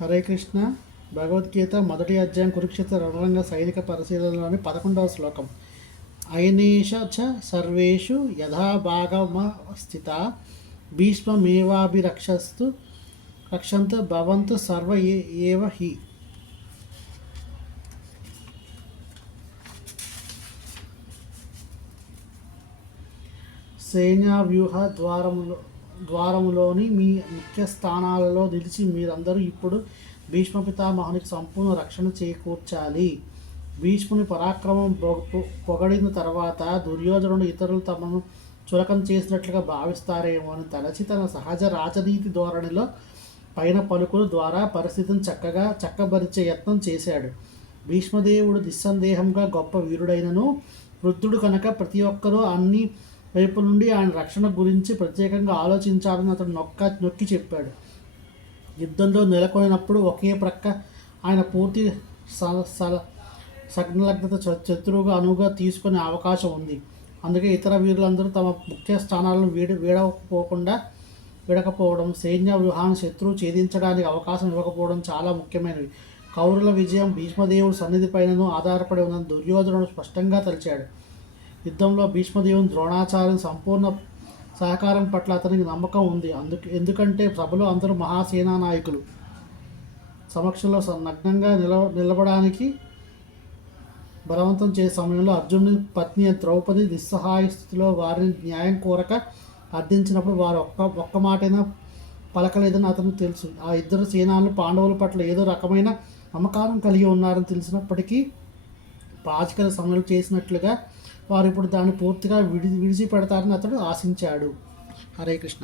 హరే కృష్ణ. భగవద్గీత మొదటి అధ్యాయం కురుక్షేత్ర రణరంగ సైనిక పరిశీలనలోని 11వ శ్లోకం. అయనేష చ సర్వేషు యథాభాగమస్థిత భీష్మమేవాభిరక్షస్తు రక్షంతు భవంతు సర్వ ఏవ హి. సేనావ్యూహ ద్వారములోని మీ ముఖ్య స్థానాలలో నిలిచి మీరందరూ ఇప్పుడు భీష్మ పితామహునికి సంపూర్ణ రక్షణ చేకూర్చాలి. భీష్ముని పరాక్రమం పొగడిన తర్వాత దుర్యోధనుడు ఇతరులు తమను చులకం చేసినట్లుగా భావిస్తారేమో అని తలచి తన సహజ రాజనీతి ధోరణిలో పైన పలుకుల ద్వారా పరిస్థితిని చక్కబరిచే యత్నం చేశాడు. భీష్మదేవుడు నిస్సందేహంగా గొప్ప వీరుడైనను వృద్ధుడు కనుక ప్రతి ఒక్కరూ అన్ని వైపు నుండి ఆయన రక్షణ గురించి ప్రత్యేకంగా ఆలోచించాలని అతడు నొక్కి చెప్పాడు. యుద్ధంలో నెలకొనినప్పుడు ఒకే ప్రక్క ఆయన పూర్తి సంలగ్నత శత్రువుగా అనువుగా తీసుకునే అవకాశం ఉంది. అందుకే ఇతర వీరులందరూ తమ ముఖ్య స్థానాలను వీడకపోవడం, సైన్య వ్యూహాన్ని శత్రువు ఛేదించడానికి అవకాశం ఇవ్వకపోవడం చాలా ముఖ్యమైనవి. కౌరవుల విజయం భీష్మదేవుడు సన్నిధిపైనను ఆధారపడి ఉన్న దుర్యోధనుడు స్పష్టంగా తలిచాడు. యుద్ధంలో భీష్మదేవుని ద్రోణాచార్యుని సంపూర్ణ సహకారం పట్ల అతనికి నమ్మకం ఉంది. ఎందుకంటే సభలో అందరూ మహాసేనా నాయకులు సమక్షంలో నగ్నంగా నిలబడానికి బలవంతం చేసే సమయంలో అర్జునుని పత్ని ద్రౌపది నిస్సహాయ స్థితిలో వారిని న్యాయం కోరక అర్థించినప్పుడు వారు ఒక్క మాటైనా పలకలేదని అతనికి తెలుసు. ఆ ఇద్దరు సేనాలు పాండవుల పట్ల ఏదో రకమైన నమ్మకారం కలిగి ఉన్నారని తెలిసినప్పటికీ పాచికల సమయం చేసినట్లుగా వారు ఇప్పుడు దాన్ని పూర్తిగా విడిచిపెడతారని అతడు ఆశించాడు. హరే కృష్ణ.